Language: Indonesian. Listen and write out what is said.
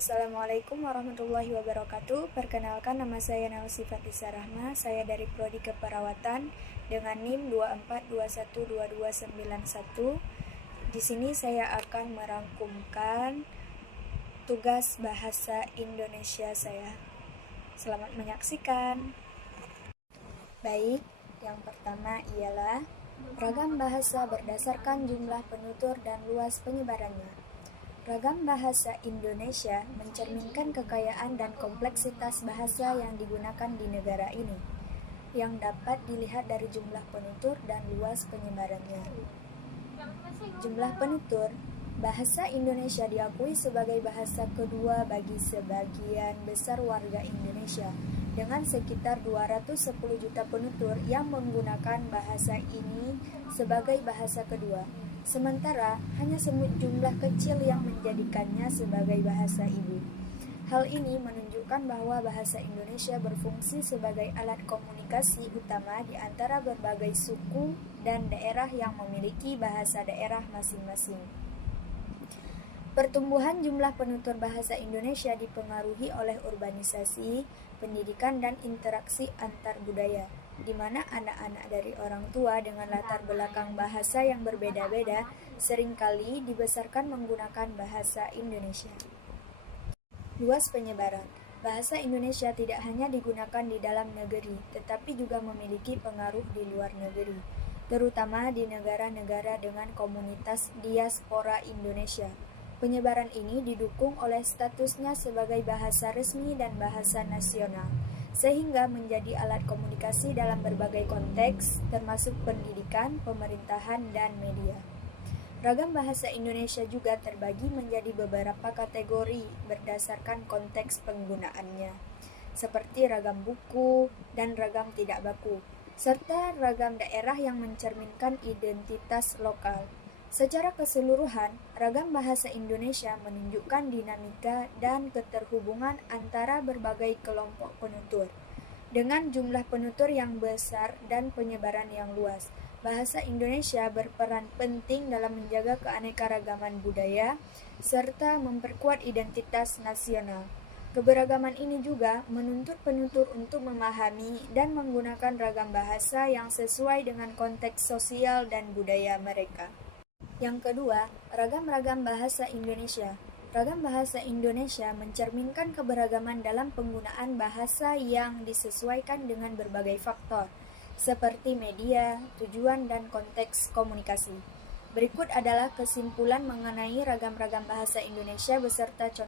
Assalamualaikum warahmatullahi wabarakatuh. Perkenalkan, nama saya Nausi Fatisah Rahma. Saya dari Prodi Keperawatan dengan NIM 242122191. Di sini saya akan merangkumkan tugas bahasa Indonesia saya. Selamat menyaksikan. Baik, yang pertama ialah ragam bahasa berdasarkan jumlah penutur dan luas penyebarannya. Ragam bahasa Indonesia mencerminkan kekayaan dan kompleksitas bahasa yang digunakan di negara ini, yang dapat dilihat dari jumlah penutur dan luas penyebarannya. Jumlah penutur, bahasa Indonesia diakui sebagai bahasa kedua bagi sebagian besar warga Indonesia, dengan sekitar 210 juta penutur yang menggunakan bahasa ini sebagai bahasa kedua. Sementara, hanya jumlah kecil yang menjadikannya sebagai bahasa ibu. Hal ini menunjukkan bahwa bahasa Indonesia berfungsi sebagai alat komunikasi utama di antara berbagai suku dan daerah yang memiliki bahasa daerah masing-masing. Pertumbuhan jumlah penutur bahasa Indonesia dipengaruhi oleh urbanisasi, pendidikan, dan interaksi antar budaya, di mana anak-anak dari orang tua dengan latar belakang bahasa yang berbeda-beda seringkali dibesarkan menggunakan bahasa Indonesia. Luas penyebaran. Bahasa Indonesia tidak hanya digunakan di dalam negeri, tetapi juga memiliki pengaruh di luar negeri, terutama di negara-negara dengan komunitas diaspora Indonesia. Penyebaran ini didukung oleh statusnya sebagai bahasa resmi dan bahasa nasional, sehingga menjadi alat komunikasi dalam berbagai konteks, termasuk pendidikan, pemerintahan, dan media. Ragam bahasa Indonesia juga terbagi menjadi beberapa kategori berdasarkan konteks penggunaannya, seperti ragam buku dan ragam tidak baku, serta ragam daerah yang mencerminkan identitas lokal. Secara keseluruhan, ragam bahasa Indonesia menunjukkan dinamika dan keterhubungan antara berbagai kelompok penutur. Dengan jumlah penutur yang besar dan penyebaran yang luas, bahasa Indonesia berperan penting dalam menjaga keanekaragaman budaya serta memperkuat identitas nasional. Keberagaman ini juga menuntut penutur untuk memahami dan menggunakan ragam bahasa yang sesuai dengan konteks sosial dan budaya mereka. Yang kedua, ragam-ragam bahasa Indonesia. Ragam bahasa Indonesia mencerminkan keberagaman dalam penggunaan bahasa yang disesuaikan dengan berbagai faktor, seperti media, tujuan, dan konteks komunikasi. Berikut adalah kesimpulan mengenai ragam-ragam bahasa Indonesia beserta contoh.